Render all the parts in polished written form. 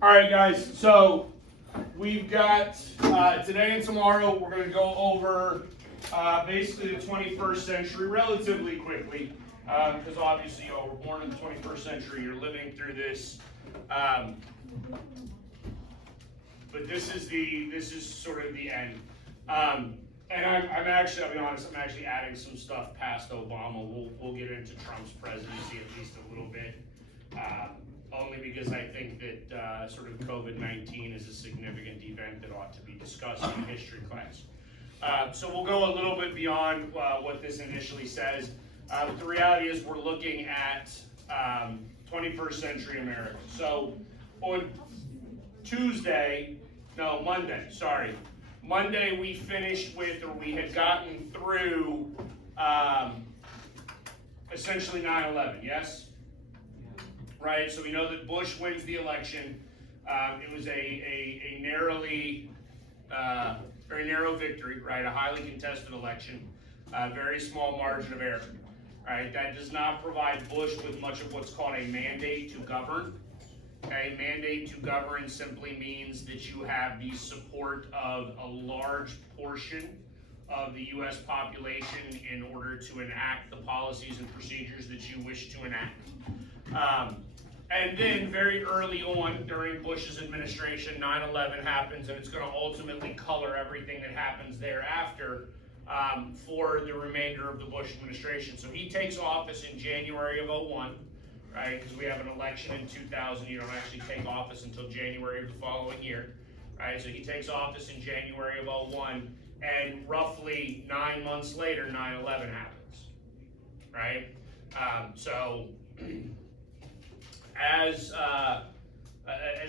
All right, guys. So we've got today and tomorrow. We're going to go over basically the 21st century relatively quickly, because obviously, we're born in the 21st century. You're living through this, but this is sort of the end. And I'm actually, I'll be honest, I'm actually adding some stuff past Obama. We'll get into Trump's presidency at least a little bit. Only because I think that sort of COVID-19 is a significant event that ought to be discussed in history class. So we'll go a little bit beyond what this initially says. But the reality is we're looking at 21st century America. So on Monday we finished with, or we had gotten through essentially 9/11, yes? Right, so we know that Bush wins the election. It was a very narrow victory, right? A highly contested election, very small margin of error, right? That does not provide Bush with much of what's called a mandate to govern. Okay, mandate to govern simply means that you have the support of a large portion of the U.S. population in order to enact the policies and procedures that you wish to enact. And then very early on during Bush's administration, 9/11 happens, and it's going to ultimately color everything that happens thereafter for the remainder of the Bush administration. So he takes office in January of 01, right? Because we have an election in 2000. You don't actually take office until January of the following year, right? So he takes office in January of 01, and roughly 9 months later, 9/11 happens, right? As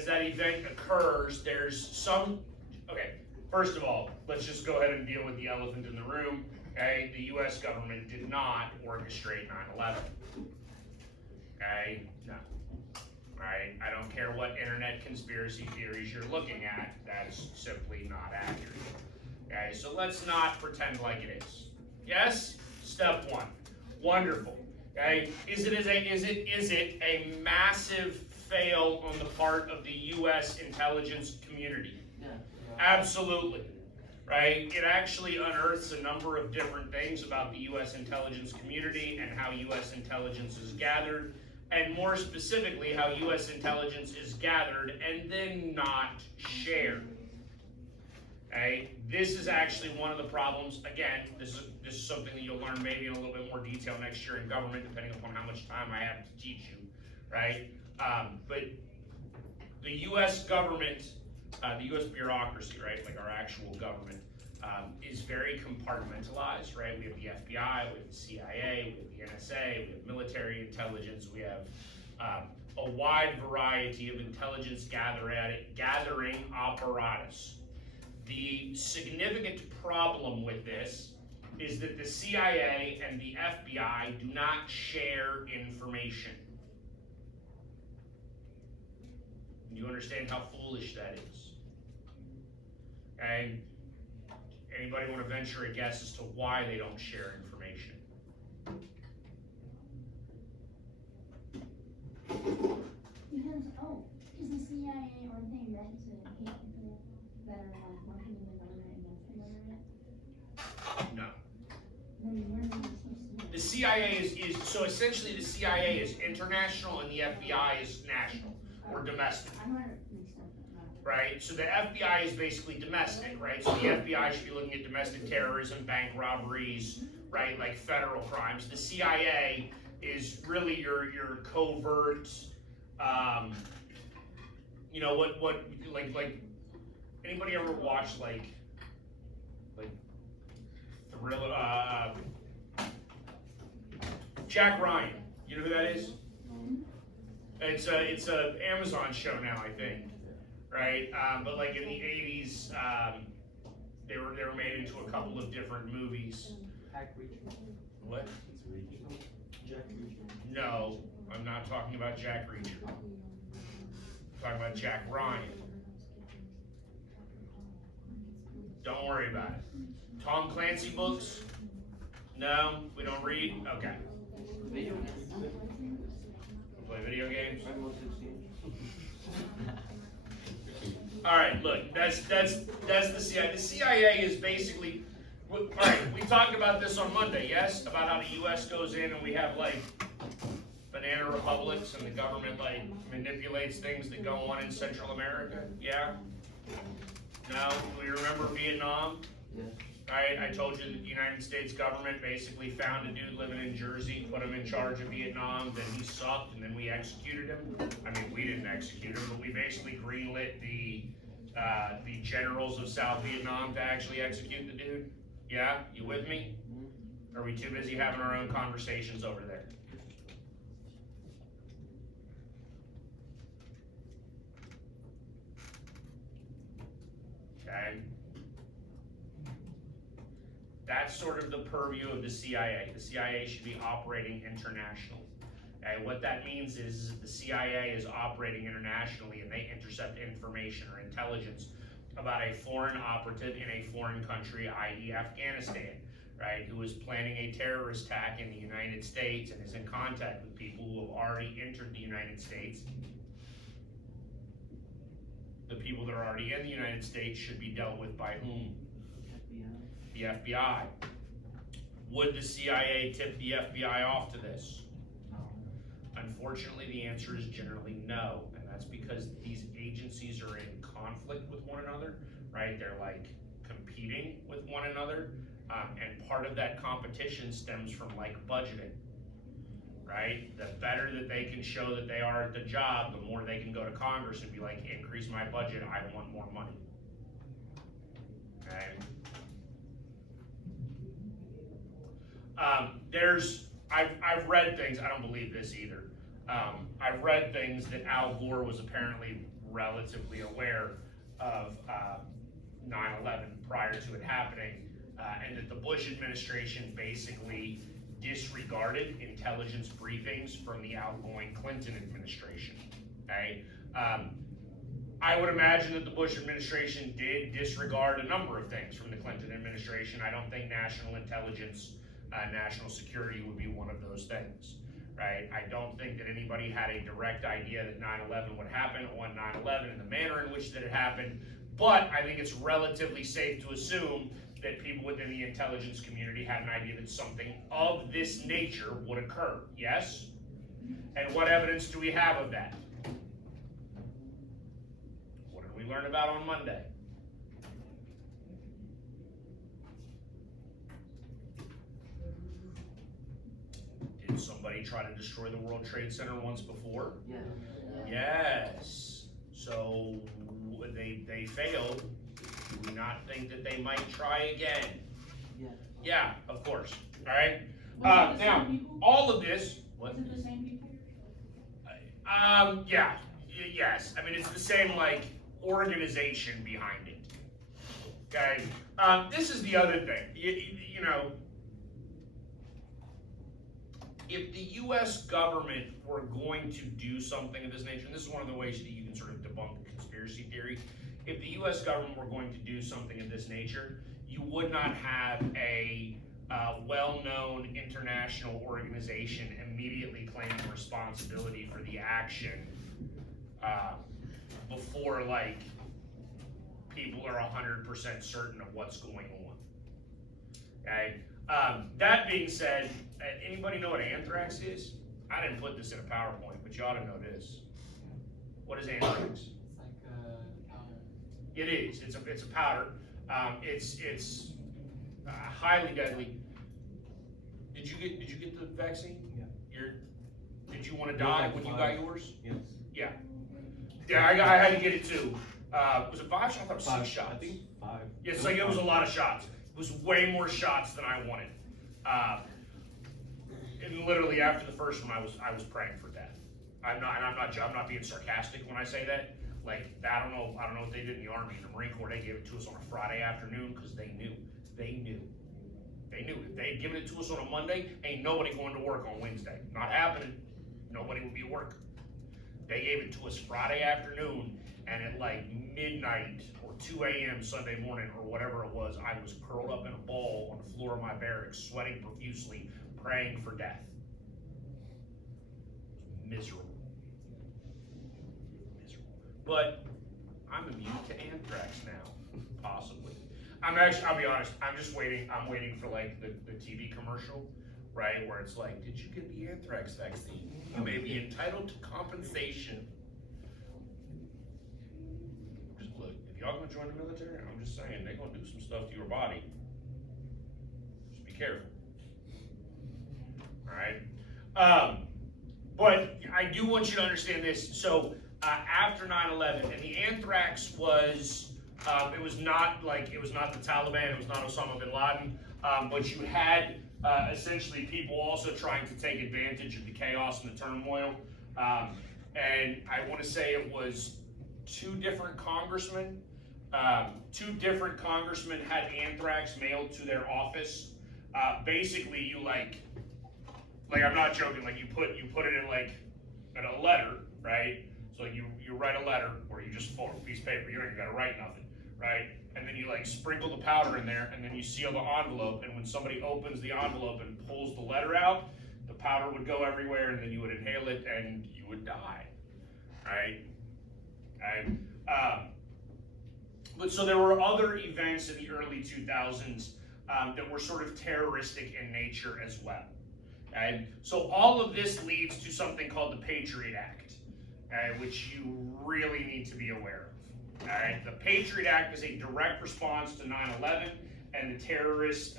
that event occurs, there's some, okay, first of all, let's just go ahead and deal with the elephant in the room, okay? The U.S. government did not orchestrate 9/11, okay? No, right? I don't care what internet conspiracy theories you're looking at, that's simply not accurate, okay? So let's not pretend like it is. Yes? Step one, wonderful. Okay, is it a massive fail on the part of the U.S. intelligence community? Yeah. Absolutely, right? It actually unearths a number of different things about the U.S. intelligence community and how U.S. intelligence is gathered, and more specifically, how U.S. intelligence is gathered and then not shared. Okay, this is actually one of the problems. Again, this is something that you'll learn maybe in a little bit more detail next year in government, depending upon how much time I have to teach you, right? But the U.S. government, the U.S. bureaucracy, right, like our actual government, is very compartmentalized, right? We have the FBI, we have the CIA, we have the NSA, we have military intelligence, we have a wide variety of intelligence gathering apparatus. The significant problem with this is that the CIA and the FBI do not share information. Do you understand how foolish that is? Okay? Anybody want to venture a guess as to why they don't share information? Because, is the CIA, aren't they meant to hate people that are like working in the government against the government? No. Then where are they supposed to be? The CIA is so essentially the CIA is international and the FBI is national or domestic. I might have mixed up that. Right, so the FBI is basically domestic, right? So the FBI should be looking at domestic terrorism, bank robberies, right, like federal crimes. The CIA is really your covert, you know, what like anybody ever watch like Thriller, Jack Ryan? You know who that is? It's a Amazon show now, I think. Right, but like in the 80s, they were made into a couple of different movies. Jack Reacher. What? Jack Reacher. No, I'm not talking about Jack Reacher. I'm talking about Jack Ryan. Don't worry about it. Tom Clancy books? No, we don't read? Okay. Video games. Play video games? Rainbow Six Siege. Alright, look, that's the CIA. The CIA is basically, alright, we talked about this on Monday, yes? About how the US goes in and we have like banana republics and the government like manipulates things that go on in Central America, yeah? No, do you remember Vietnam? Yeah. I told you that the United States government basically found a dude living in Jersey, put him in charge of Vietnam, then he sucked, and then we executed him. I mean, we didn't execute him, but we basically greenlit the generals of South Vietnam to actually execute the dude. Yeah, you with me? Are we too busy having our own conversations over there? Okay. That's sort of the purview of the CIA. The CIA should be operating internationally. Okay, what that means is that the CIA is operating internationally and they intercept information or intelligence about a foreign operative in a foreign country, i.e. Afghanistan, right, who is planning a terrorist attack in the United States and is in contact with people who have already entered the United States. The people that are already in the United States should be dealt with by whom? The FBI. Would the CIA tip the FBI off to this? Unfortunately, the answer is generally no, and that's because these agencies are in conflict with one another, right? They're like competing with one another, and part of that competition stems from like budgeting, right? The better that they can show that they are at the job, the more they can go to Congress and be like, increase my budget, I want more money. Okay? I've read things, I don't believe this either. I've read things that Al Gore was apparently relatively aware of 9/11 prior to it happening, and that the Bush administration basically disregarded intelligence briefings from the outgoing Clinton administration, okay? I would imagine that the Bush administration did disregard a number of things from the Clinton administration. I don't think national intelligence, national security would be one of those things, right? I don't think that anybody had a direct idea that 9/11 would happen on 9/11 in the manner in which that it happened, but I think it's relatively safe to assume that people within the intelligence community had an idea that something of this nature would occur, yes? And what evidence do we have of that? What did we learn about on Monday? Did somebody try to destroy the World Trade Center once before? Yeah. Yes. So they failed. Do we not think that they might try again? Yeah. Yeah, of course. All right. Was it the Now, same people? all of this. What? Was it the same people? Yeah. Yes. I mean, it's the same like organization behind it. Okay. This is the other thing. You know, if the U.S. government were going to do something of this nature, and this is one of the ways that you can sort of debunk a conspiracy theory, if the U.S. government were going to do something of this nature, you would not have a well-known international organization immediately claiming responsibility for the action before, like, people are 100% certain of what's going on. Okay? That being said, anybody know what anthrax is? I didn't put this in a PowerPoint, but you ought to know this. What is anthrax? It's like powder. It is. It's a powder. It's highly deadly. Did you get the vaccine? Yeah. Did you want to die when you got yours? Yes. Yeah. Yeah, I had to get it too. Was it 5 shots? I thought it was 6 shots. I think 5. Yeah, it's like it was a lot of shots. It was way more shots than I wanted. And literally after the first one, I was praying for death. I'm not being sarcastic when I say that. Like, I don't know what they did in the Army. In the Marine Corps, they gave it to us on a Friday afternoon because they knew. If they had given it to us on a Monday, ain't nobody going to work on Wednesday. Not happening. Nobody would be at work. They gave it to us Friday afternoon, and at like midnight or 2 a.m. Sunday morning or whatever it was, I was curled up in a ball on the floor of my barracks, sweating profusely, praying for death. Miserable. But I'm I'm immune to anthrax now, possibly. I'll be honest, I'm waiting for like the TV commercial, right, where it's like, did you get the anthrax vaccine? You may be entitled to compensation. Just look, if y'all gonna join the military, I'm just saying, they're gonna do some stuff to your body. Just be careful. Alright? But I do want you to understand this. So after 9/11, and the anthrax was, it was not the Taliban, it was not Osama bin Laden, but you had essentially people also trying to take advantage of the chaos and the turmoil. And I want to say it was two different congressmen had anthrax mailed to their office. Basically, you like I'm not joking. Like you put it in in a letter, right? So you write a letter, or you just fold a piece of paper. You don't even gotta write nothing, right? And then you sprinkle the powder in there, and then you seal the envelope. And when somebody opens the envelope and pulls the letter out, the powder would go everywhere, and then you would inhale it, and you would die, right? But so there were other events in the early 2000s that were sort of terroristic in nature as well. Okay? So all of this leads to something called the Patriot Act, which you really need to be aware of. The Patriot Act is a direct response to 9/11 and the terrorist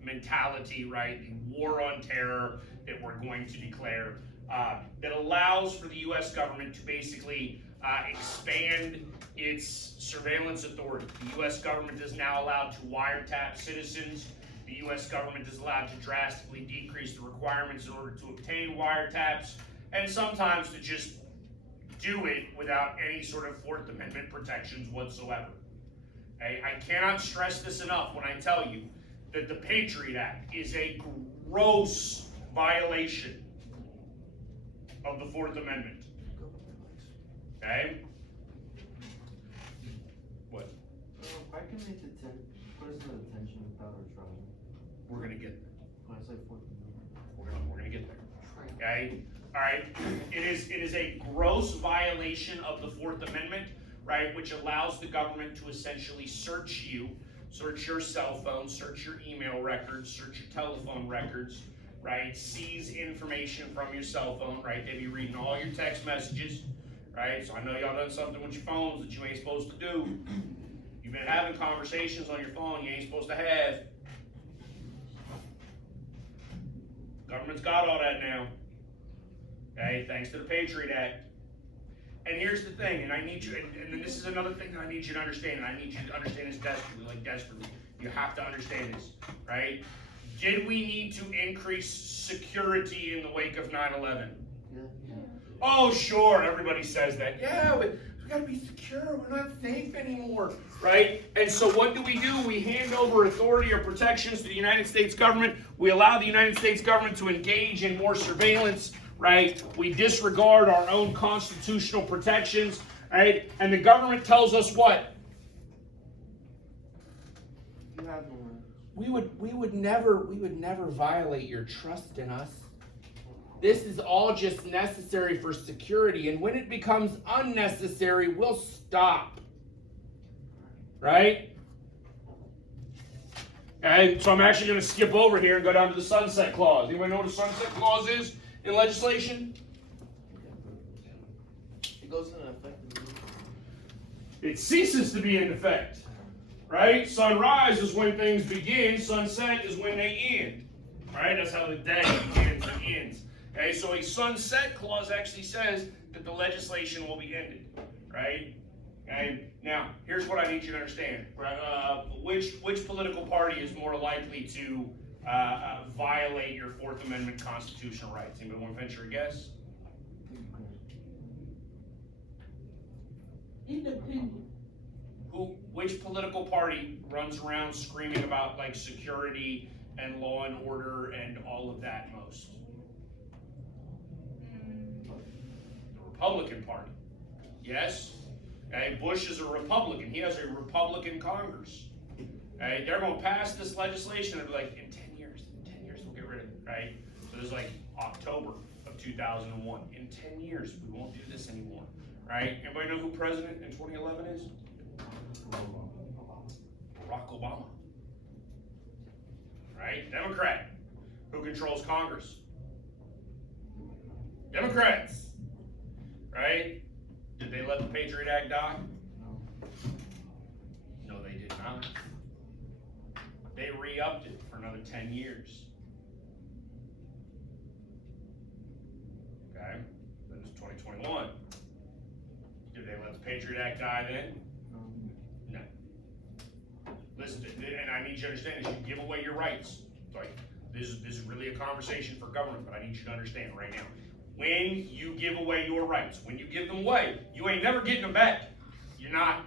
mentality, right? The war on terror that we're going to declare, that allows for the U.S. government to basically expand its surveillance authority. The U.S. government is now allowed to wiretap citizens. The U.S. government is allowed to drastically decrease the requirements in order to obtain wiretaps, and sometimes to just do it without any sort of Fourth Amendment protections whatsoever. Okay? I cannot stress this enough when I tell you that the Patriot Act is a gross violation of the Fourth Amendment. Okay? What? Why can they detect, what is the detention without a trial? We're gonna get there. When I say Fourth We're gonna get there. Okay? Alright? It is a gross violation of the Fourth Amendment, right, which allows the government to essentially search you, search your cell phone, search your email records, search your telephone records, right, seize information from your cell phone, right, they be reading all your text messages, right, so I know y'all done something with your phones that you ain't supposed to do. You've been having conversations on your phone you ain't supposed to have. Government's got all that now. Okay, thanks to the Patriot Act. And here's the thing, and I need you, and this is another thing that I need you to understand, and I need you to understand this desperately, You have to understand this, right? Did we need to increase security in the wake of 9/11? Yeah. Oh, sure, everybody says that. Yeah, we gotta be secure, we're not safe anymore, right? And so what do? We hand over authority or protections to the United States government. We allow the United States government to engage in more surveillance, right? We disregard our own constitutional protections, right? And the government tells us what? You have no rights. We would never violate your trust in us. This is all just necessary for security, and when it becomes unnecessary, we'll stop. Right? And so I'm actually going to skip over here and go down to the sunset clause. Anybody know what a sunset clause is in legislation? It goes into effect. It ceases to be in effect. Right? Sunrise is when things begin. Sunset is when they end. Right? That's how the day begins and ends. Okay, so a sunset clause actually says that the legislation will be ended, right? Okay, now here's what I need you to understand. Which political party is more likely to violate your Fourth Amendment constitutional rights? Anybody want to venture a guess? Independent. Which political party runs around screaming about security and law and order and all of that most? Republican Party. Yes? Okay, Bush is a Republican. He has a Republican Congress. Okay, they're going to pass this legislation and be like, in 10 years we'll get rid of it, right? So there's October of 2001. In 10 years, we won't do this anymore, right? Anybody know who president in 2011 is? Barack Obama. Right? Democrat. Who controls Congress? Democrats. Right? Did they let the Patriot Act die? No, they did not. They re-upped it for another 10 years. Okay? Then it's 2021. Did they let the Patriot Act die then? No. Listen, and I need you to understand this, you give away your rights. Like, this is really a conversation for government, but I need you to understand right now. When you give away your rights, when you give them away, you ain't never getting them back. You're not.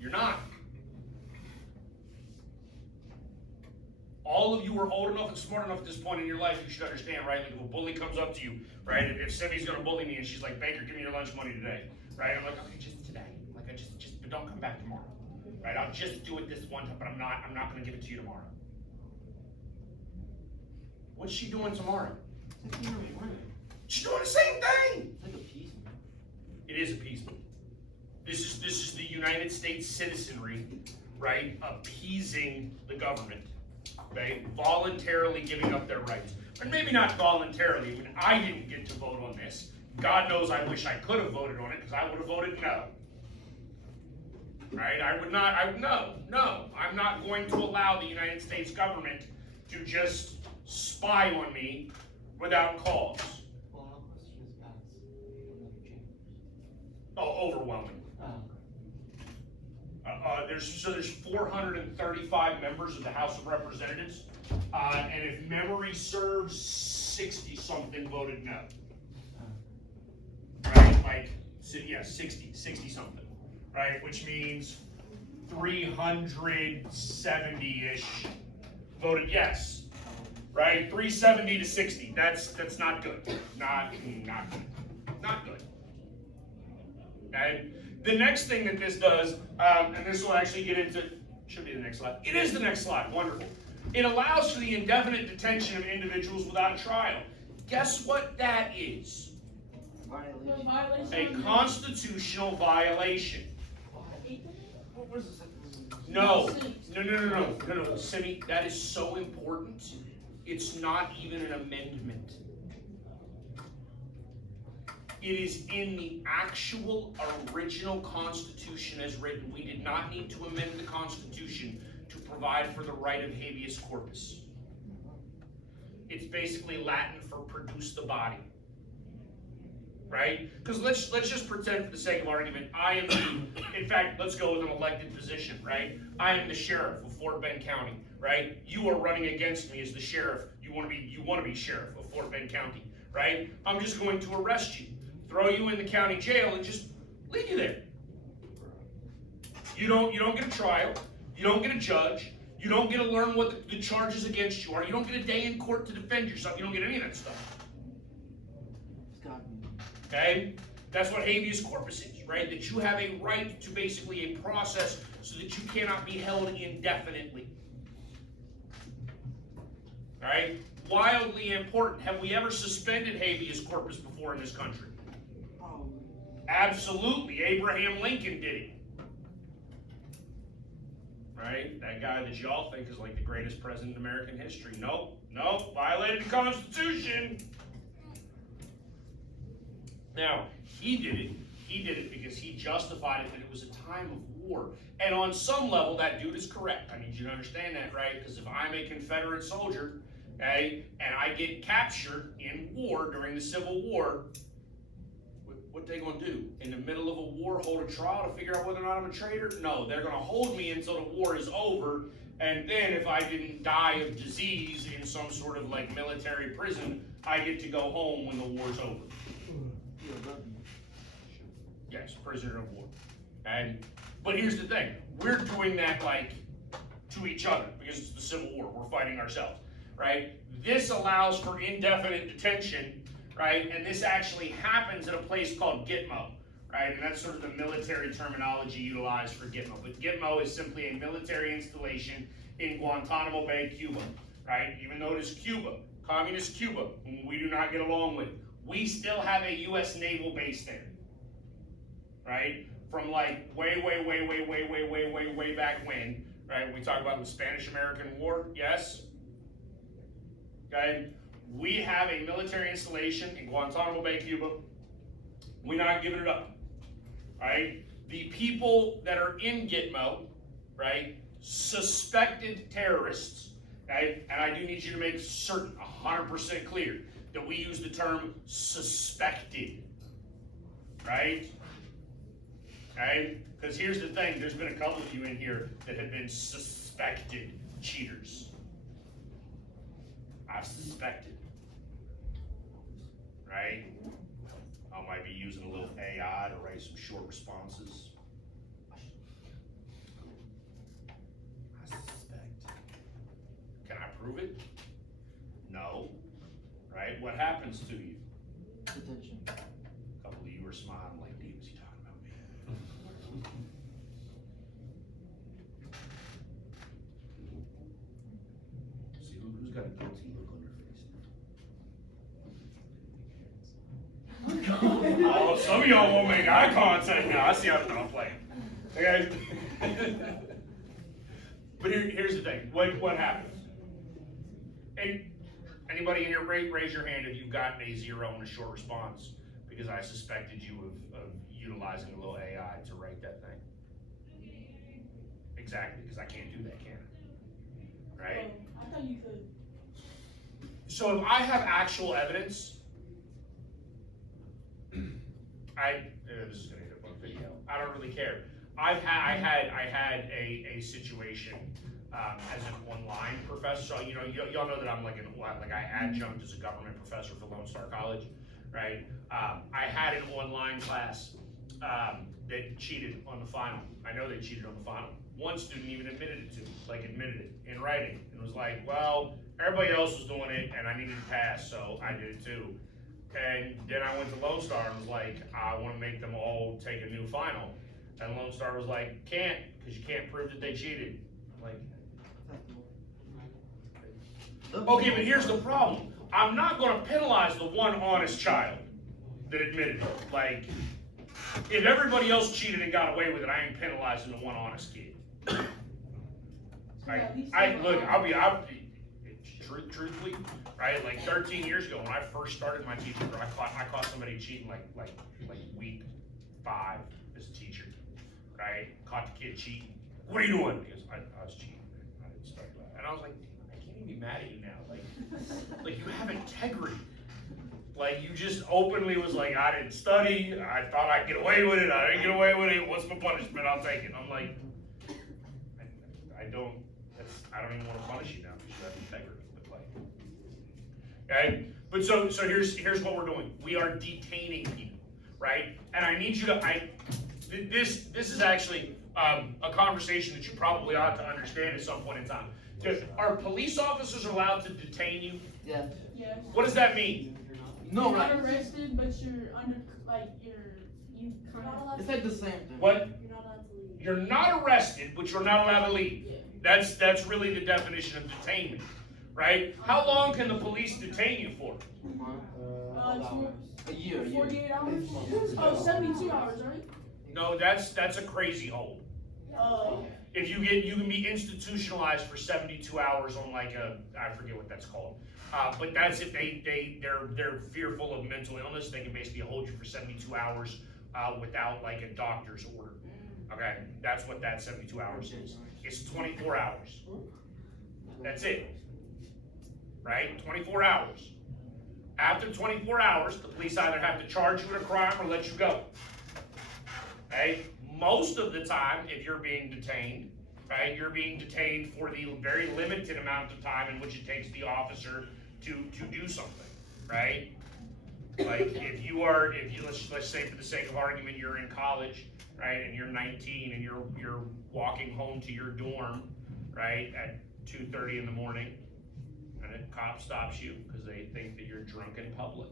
You're not. All of you are old enough and smart enough at this point in your life, you should understand, right? Like if a bully comes up to you, right? If Simi's gonna bully me and she's like, Baker, give me your lunch money today, right? I'm like, okay, just today. Like but don't come back tomorrow. Right? I'll just do it this one time, but I'm not gonna give it to you tomorrow. What's she doing tomorrow? She's doing the same thing. It's like appeasement. It is appeasement. This is the United States citizenry, right? Appeasing the government, right? Voluntarily giving up their rights. And maybe not voluntarily. I mean, I didn't get to vote on this. God knows I wish I could have voted on it because I would have voted no. Right? No, I'm not going to allow the United States government to just spy on me without cause. Well, how questions pass in other chambers? Oh, overwhelming. There's 435 members of the House of Representatives, and if memory serves, 60-something voted no. Right? Like, yeah, 60 something. Right? Which means 370-ish voted yes. Right? 370 to 60. That's not good. Not good. Not good. Okay? The next thing that this does, and this will actually get into, should be the next slide. It is the next slide. Wonderful. It allows for the indefinite detention of individuals without a trial. Guess what that is? Violation. A constitutional violation. What was this? No, Simi, that is so important. It's not even an amendment. It is in the actual original Constitution as written. We did not need to amend the Constitution to provide for the right of habeas corpus. It's basically Latin for produce the body. Right? Because let's just pretend for the sake of argument, in fact, let's go with an elected position, right? I am the sheriff of Fort Bend County, right? You are running against me as the sheriff. You want to be sheriff of Fort Bend County, right? I'm just going to arrest you, throw you in the county jail, and just leave you there. You don't get a trial. You don't get a judge. You don't get to learn what the charges against you are. You don't get a day in court to defend yourself. You don't get any of that stuff. Okay? That's what habeas corpus is, right? That you have a right to basically a process so that you cannot be held indefinitely. All right? Wildly important. Have we ever suspended habeas corpus before in this country? Absolutely. Abraham Lincoln did it. Right? That guy that y'all think is like the greatest president in American history. Nope. Violated the Constitution. Now, he did it because he justified it that it was a time of war. And on some level, that dude is correct. I need you to understand that, right? Because if I'm a Confederate soldier, okay, and I get captured in war during the Civil War, what they gonna do? In the middle of a war, hold a trial to figure out whether or not I'm a traitor? No, they're gonna hold me until the war is over, and then if I didn't die of disease in some sort of like military prison, I get to go home when the war's over. Yes, prisoner of war. But here's the thing, we're doing that like to each other because it's the Civil War. We're fighting ourselves, right? This allows for indefinite detention, right? And this actually happens at a place called Gitmo, right? And that's sort of the military terminology utilized for Gitmo. But Gitmo is simply a military installation in Guantanamo Bay, Cuba, right? Even though it is Cuba, communist Cuba, whom we do not get along with, we still have a U.S. naval base there. right? From like way back when, right? We talk about the Spanish-American War, yes? Okay, we have a military installation in Guantanamo Bay, Cuba. We're not giving it up, right? The people that are in Gitmo, right, suspected terrorists, okay, and I do need you to make certain, 100% clear, that we use the term suspected, right? Okay, because here's the thing, there's been a couple of you in here that have been suspected cheaters. I've suspected, right? I might be using a little AI to write some short responses. I suspect. Can I prove it? No. Right? What happens to you? Detention. A couple of you are smiling like, dude, was he talking about me? See, who's got a guilty look on their face? Oh, some of y'all won't make eye contact now. I see how I'm playing. Okay? But here's the thing. What happens? And anybody in here, raise your hand if you've gotten a 0 and a short response, because I suspected you of utilizing a little AI to write that thing. Exactly, because I can't do that, can I? Right? I thought you could. So if I have actual evidence, this is gonna end up on video. I don't really care. I had a situation as an online professor. So y'all know that I'm like I adjunct as a government professor for Lone Star College, right? I had an online class that cheated on the final. I know they cheated on the final. One student even admitted it to me, admitted it in writing, and was like, well, everybody else was doing it, and I needed to pass, so I did it too. And then I went to Lone Star and was like, I want to make them all take a new final. And Lone Star was like, can't, because you can't prove that they cheated. I'm like, okay, but here's the problem. I'm not going to penalize the one honest child that admitted it. Like, if everybody else cheated and got away with it, I ain't penalizing the one honest kid. Truthfully, right? Like 13 years ago, when I first started my teaching career, I caught somebody cheating like week 5 as a teacher, right? Caught the kid cheating. What are you doing? Because I was cheating. I didn't start that. And I was like, I can't even be mad at you now. Like you have integrity. Like you just openly was like, I didn't study. I thought I'd get away with it. I didn't get away with it. What's my punishment? I'll take it. I'm like, I don't even want to punish you now because you have integrity. Okay, but so here's what we're doing. We are detaining people, right? And I need you to this is actually a conversation that you probably ought to understand at some point in time. Are police officers allowed to detain you? Yeah. Yes. What does that mean? No, You're right. not arrested, but you're under, you kind of. It's like the same thing. What? You're not allowed to leave. You're not arrested, but you're not allowed to leave. Yeah. That's really the definition of detainment, right? How long can the police detain you for? A year. 48 hours? Oh, 72 hours, right? No, that's a crazy hold. Oh. If you can be institutionalized for 72 hours on I forget what that's called. But that's if they're fearful of mental illness, they can basically hold you for 72 hours without a doctor's order. Okay, that's what that 72 hours is. It's 24 hours. That's it. Right? 24 hours. After 24 hours, the police either have to charge you with a crime or let you go. Okay? Most of the time, if you're being detained, right, you're being detained for the very limited amount of time in which it takes the officer to do something, right? Like let's say for the sake of argument, you're in college, right, and you're 19 and you're walking home to your dorm, right, at 2:30 in the morning, and a cop stops you because they think that you're drunk in public,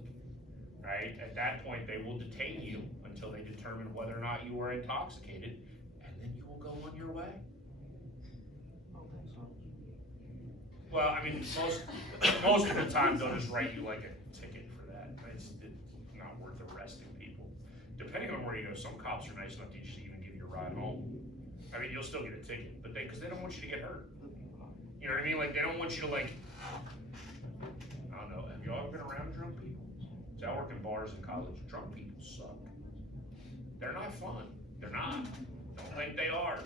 right? At that point, they will detain you until they determine whether or not you are intoxicated, and then you will go on your way. I don't think so. Well, I mean, most of the time they'll just write you a ticket for that. It's not worth arresting people. Depending on where where you go, some cops are nice enough to just even give you a ride home. I mean, you'll still get a ticket, but because they don't want you to get hurt. You know what I mean? Like, they don't want you to, like, I don't know, have you all ever been around drunk people? See, I work in bars in college. Drunk people suck. They're not fun. They're not. Don't think they are.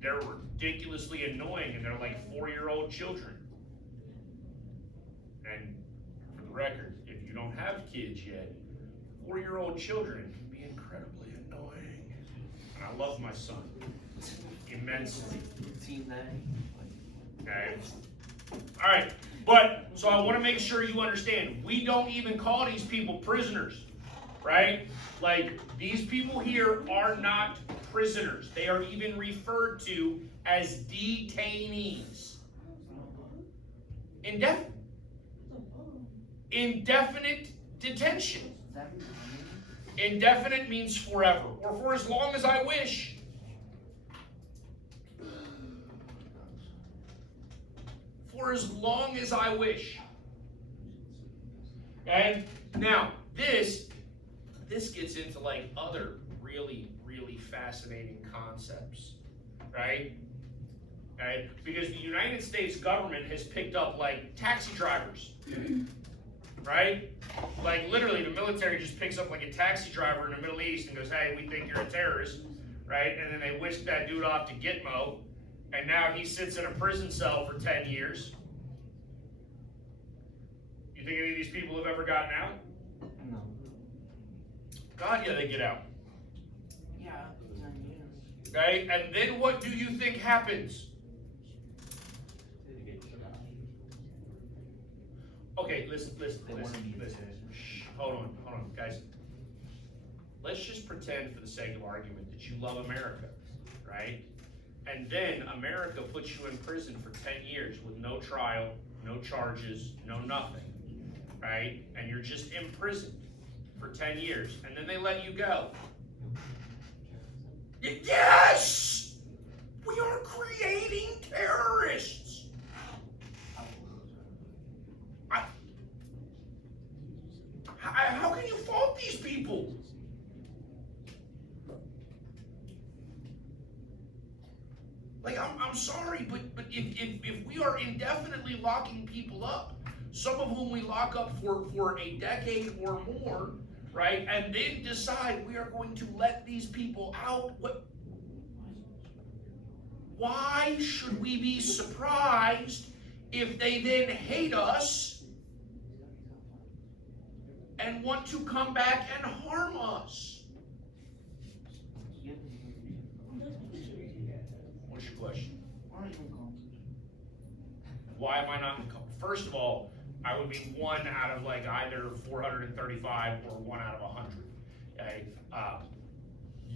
They're ridiculously annoying, and they're like 4-year-old children. And for the record, if you don't have kids yet, 4-year-old children can be incredibly annoying. And I love my son immensely. Seen that? Okay. All right. But, so I want to make sure you understand, we don't even call these people prisoners, right? Like, these people here are not prisoners. They are even referred to as detainees. Indefinite detention. Indefinite means forever, or for as long as I wish. For as long as I wish. Okay? Now, this gets into like other really, really fascinating concepts, right? Okay? Because the United States government has picked up like taxi drivers, right? Like literally the military just picks up like a taxi driver in the Middle East and goes, hey, we think you're a terrorist, right? And then they whisk that dude off to Gitmo, and now he sits in a prison cell for 10 years. You think any of these people have ever gotten out? No. God, yeah, they get out. Yeah, 9 years. Okay, and then what do you think happens? Okay, listen. Shh, hold on, guys. Let's just pretend, for the sake of argument, that you love America, right? And then America puts you in prison for 10 years with no trial, no charges, no nothing, right? And you're just imprisoned for 10 years, and then they let you go. Yes! We are creating terrorists! How can you fault these people? Like, I'm sorry, but if we are indefinitely locking people up, some of whom we lock up for a decade or more, right, and then decide we are going to let these people out, why should we be surprised if they then hate us and want to come back and harm us? What's your question? Why am I not in call? First of all, I would be 1 out of like either 435 or 1 out of 100. Okay?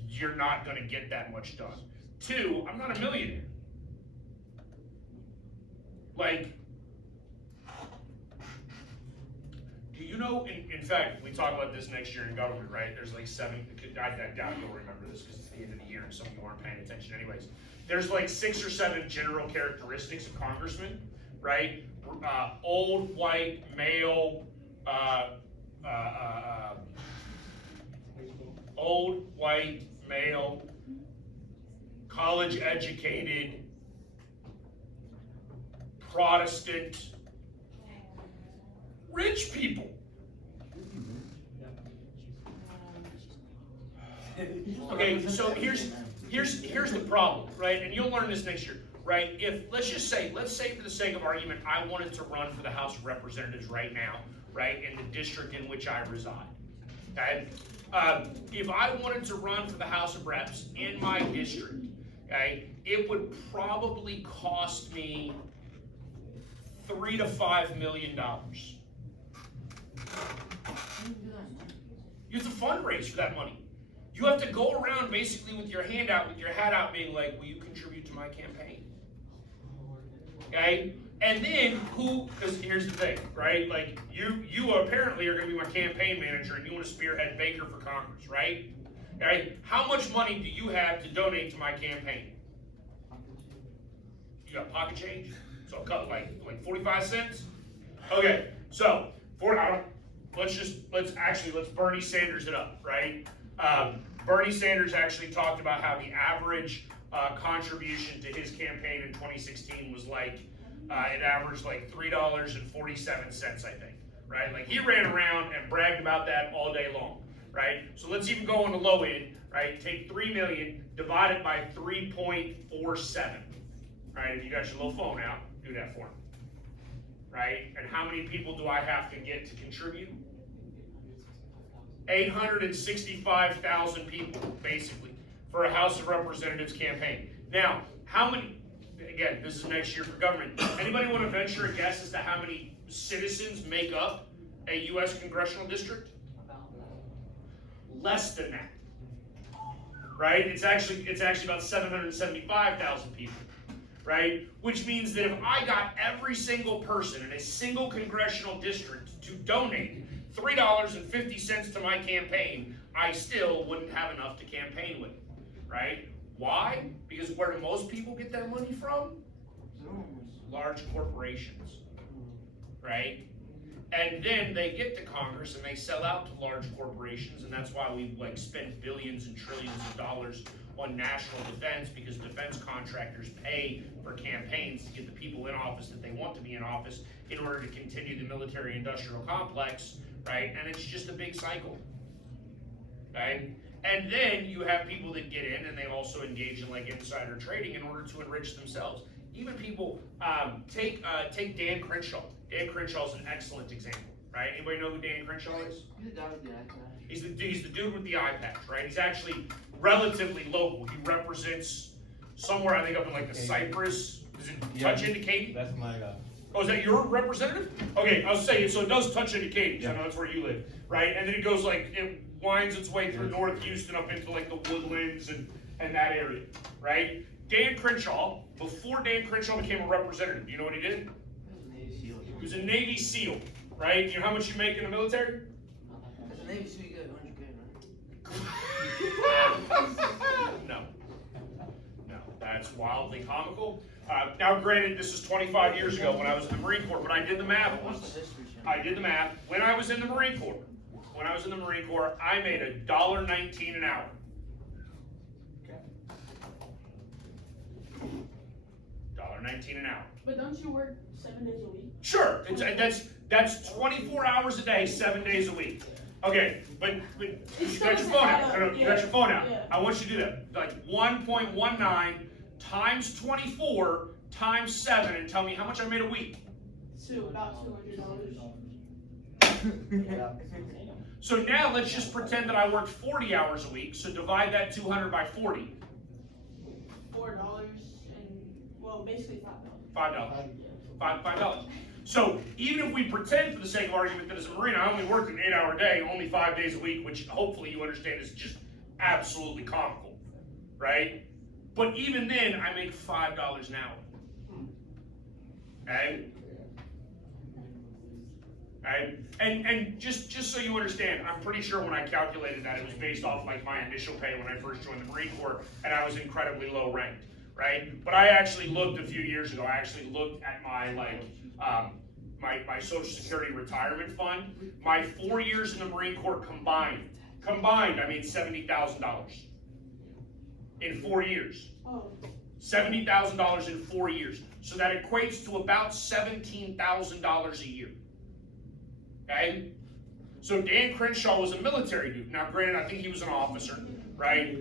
You're not going to get that much done. 2, I'm not a millionaire. Like, do you know, in fact, we talk about this next year in government, right? There's like 7, I doubt you'll remember this because it's the end of the year and some of you aren't paying attention anyways. There's like 6 or 7 general characteristics of congressmen, right? Old, white, male, old, white, male, college educated, Protestant, rich people. Okay, so here's the problem, right? And you'll learn this next year, right? Let's say for the sake of argument, I wanted to run for the House of Representatives right now, right, in the district in which I reside. Okay? If I wanted to run for the House of Reps in my district, okay, it would probably cost me $3 to $5 million. You have to fundraise for that money. You have to go around basically with your hand out, with your hat out, being like, will you contribute to my campaign? Okay? And then because here's the thing, right? Like, you apparently are going to be my campaign manager and you want to spearhead Baker for Congress, right? Okay? How much money do you have to donate to my campaign? You got pocket change? So I'll cut like 45 cents? Okay, so let's Bernie Sanders it up, right? Bernie Sanders actually talked about how the average contribution to his campaign in 2016 was like, it averaged like $3.47, I think, right? Like he ran around and bragged about that all day long, right? So let's even go on the low end, right? Take 3 million, divide it by 3.47, right? If you got your little phone out, do that for me, right? And how many people do I have to get to contribute? 865,000 people, basically, for a House of Representatives campaign. Now, how many, again, this is next year for government, anybody want to venture a guess as to how many citizens make up a U.S. congressional district? Less than that, right? It's actually about 775,000 people, right? Which means that if I got every single person in a single congressional district to donate $3.50 to my campaign, I still wouldn't have enough to campaign with, right? Why? Because where do most people get their money from? Large corporations, right? And then they get to Congress and they sell out to large corporations, and that's why we like spent billions and trillions of dollars on national defense, because defense contractors pay for campaigns to get the people in office that they want to be in office in order to continue the military-industrial complex, right? And it's just a big cycle, right? And then you have people that get in and they also engage in like insider trading in order to enrich themselves. Even people, take Dan Crenshaw. Dan Crenshaw is an excellent example, right? Anybody know who Dan Crenshaw is? He's the guy with the eye patch. He's the dude with the eye patch, right? He's actually relatively local. He represents somewhere, I think up in like the Cypress, is it touch indicating? That's my guy. Oh, is that your representative? Okay, I was saying, so it does touch indicating, so I know that's where you live, right? And then it goes like, it winds its way through North Houston up into like the Woodlands and that area, right? Dan Crenshaw, before Dan Crenshaw became a representative, do you know what he did? He was a Navy SEAL, right? You know how much you make in the military? As a Navy SEAL, you get 100K, right? No. No, that's wildly comical. Now granted, this is 25 years ago when I was in the Marine Corps, but I did the math What's once. the history channel? I did the math. When I was in the Marine Corps, I made $1.19 an hour. $1.19 an hour. But don't you work 7 days a week? Sure, that's 24 hours a day, 7 days a week. Okay, but you got your phone out. No, you got your phone out. Yeah. I want you to do that. Like 1.19 times 24 times 7, and tell me how much I made a week. About $200. So now let's just pretend that I worked 40 hours a week. So divide that 200 by 40. $4 and, well, basically $5. $5. So even if we pretend for the sake of argument that as a Marine I only worked an 8-hour day, only 5 days a week, which hopefully you understand is just absolutely comical, right? But even then I make $5 an hour. Okay? Right? And just so you understand, I'm pretty sure when I calculated that, it was based off like my initial pay when I first joined the Marine Corps, and I was incredibly low ranked, right? But I actually looked a few years ago. I actually looked at my my Social Security retirement fund. My 4 years in the Marine Corps combined, I made $70,000 in 4 years. Oh, $70,000 in 4 years. So that equates to about $17,000 a year. Okay? So Dan Crenshaw was a military dude. Now granted, I think he was an officer, right?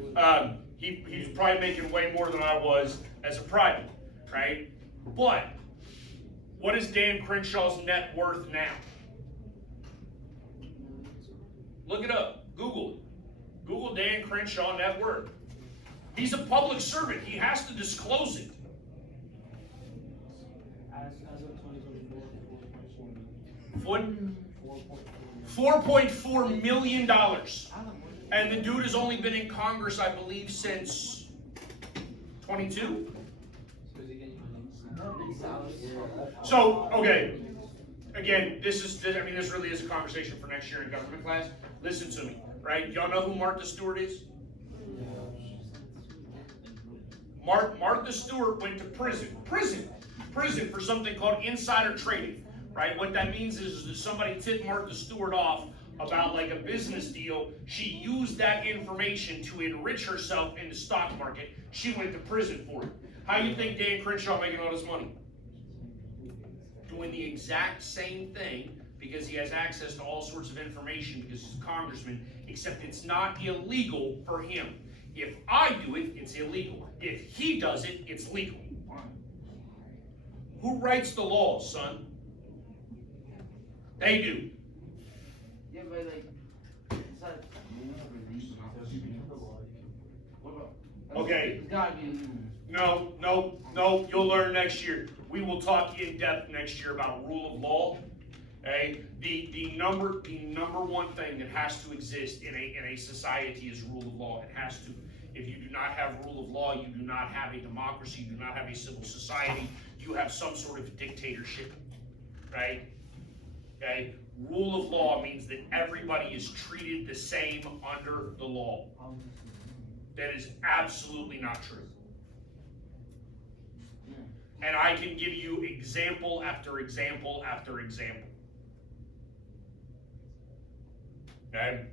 He was probably making way more than I was as a private, right? But what is Dan Crenshaw's net worth now? Look it up. Google it. Google Dan Crenshaw net worth. He's a public servant. He has to disclose it. As of 2024, $4.4 million. And the dude has only been in Congress, I believe, since 22? So is he getting money? So, okay. Again, this really is a conversation for next year in government class. Listen to me, right? Y'all know who Martha Stewart is? Martha Stewart went to prison for something called insider trading, right? What that means is that somebody tipped Martha Stewart off about like a business deal, she used that information to enrich herself in the stock market. She went to prison for it. How you think Dan Crenshaw making all this money? Doing the exact same thing because he has access to all sorts of information because he's a congressman, except it's not illegal for him. If I do it, it's illegal. If he does it, it's legal. Who writes the laws, son? They do. Yeah, but like, it's not. What about? Okay. It's gotta be illegal. No, you'll learn next year. We will talk in depth next year about rule of law. Okay? The number one thing that has to exist in a society is rule of law. It has to. If you do not have rule of law, you do not have a democracy, you do not have a civil society, you have some sort of dictatorship. Right? Okay? Rule of law means that everybody is treated the same under the law. That is absolutely not true. And I can give you example after example after example. Okay?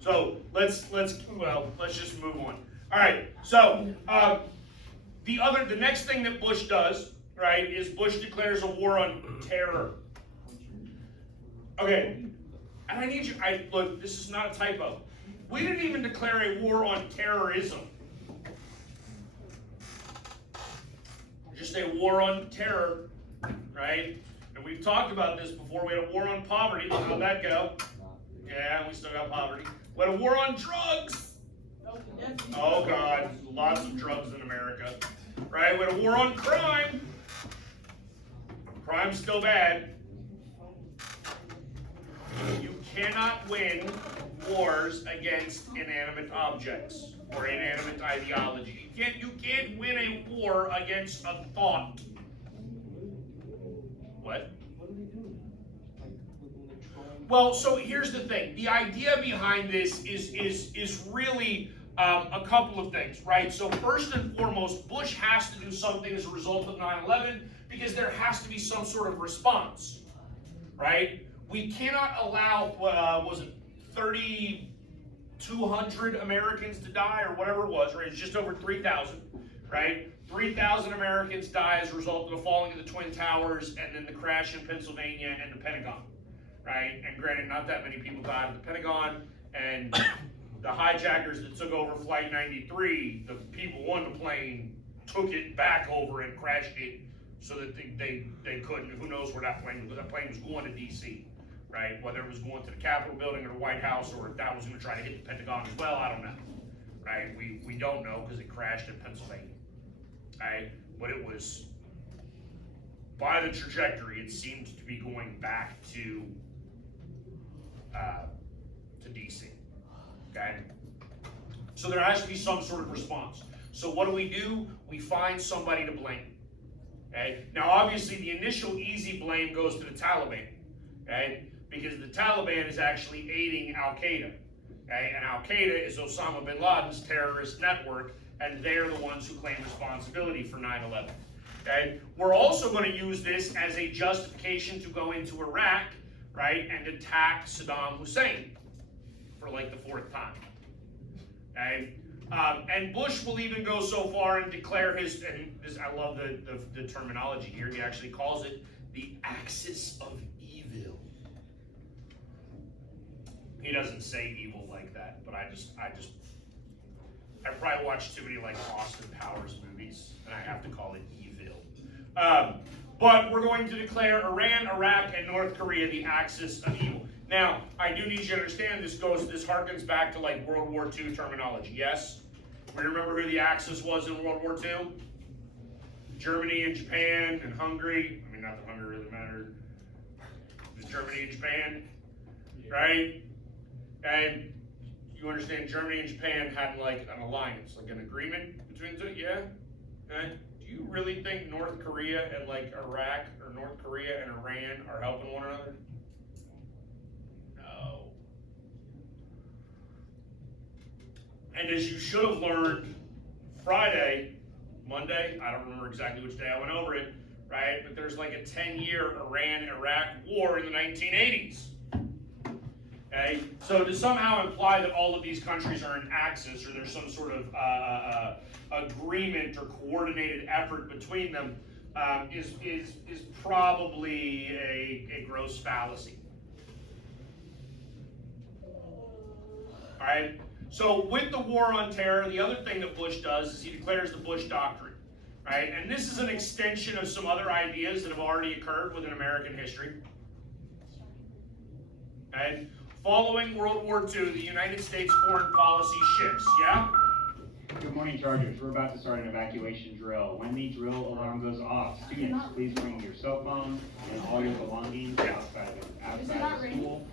So let's just move on. All right. So the next thing that Bush does, right, is Bush declares a war on terror. Okay. And I need you. Look. This is not a typo. We didn't even declare a war on terrorism. Just a war on terror, right? And we've talked about this before. We had a war on poverty. How'd that go? Yeah, we still got poverty. We had a war on drugs. Oh, God. Lots of drugs in America. Right? We had a war on crime. Crime's still bad. You cannot win wars against inanimate objects or inanimate ideology. You can't win a war against a thought. What? Well, so here's the thing. The idea behind this is really a couple of things, right? So first and foremost, Bush has to do something as a result of 9/11 because there has to be some sort of response, right? We cannot allow, 3,200 Americans to die or whatever it was, right? It's just over 3,000, right? 3,000 Americans die as a result of the falling of the Twin Towers and then the crash in Pennsylvania and the Pentagon, right? And granted, not that many people died at the Pentagon, and the hijackers that took over Flight 93, the people on the plane took it back over and crashed it so that they couldn't. Who knows where that plane was? That plane was going to D.C., right? Whether it was going to the Capitol building or the White House, or if that was going to try to hit the Pentagon as well, I don't know, right? We don't know because it crashed in Pennsylvania, right? But it was, by the trajectory, it seemed to be going back to D.C., okay? So there has to be some sort of response. So what do? We find somebody to blame, okay? Now, obviously, the initial easy blame goes to the Taliban, okay? Because the Taliban is actually aiding Al-Qaeda, okay? And Al-Qaeda is Osama bin Laden's terrorist network, and they're the ones who claim responsibility for 9/11, okay? We're also going to use this as a justification to go into Iraq, right, and attack Saddam Hussein for like the 4th time, okay? And Bush will even go so far and declare his, I love the terminology here, he actually calls it the axis of evil. He doesn't say evil like that, but I probably watched too many like Austin Powers movies, and I have to call it evil. But we're going to declare Iran, Iraq, and North Korea the axis of evil. Now, I do need you to understand this harkens back to like World War II terminology, yes? We remember who the Axis was in World War II? Germany and Japan and Hungary. I mean, not that Hungary really mattered. It was Germany and Japan, right? And you understand Germany and Japan had like an alliance, like an agreement between the two, yeah? Okay. Do you really think North Korea and like Iraq or North Korea and Iran are helping one another? No. And as you should have learned Monday, I don't remember exactly which day I went over it, right? But there's like a 10-year Iran-Iraq war in the 1980s. Okay, Okay, so to somehow imply that all of these countries are in axis or there's some sort of agreement or coordinated effort between them is probably a gross fallacy. All right. So with the war on terror, the other thing that Bush does is he declares the Bush Doctrine. Right, and this is an extension of some other ideas that have already occurred within American history. Okay. Following World War II, the United States foreign policy shifts, yeah? Good morning, Chargers. We're about to start an evacuation drill. When the drill alarm goes off, students, please bring your cell phone and all your belongings outside of the school.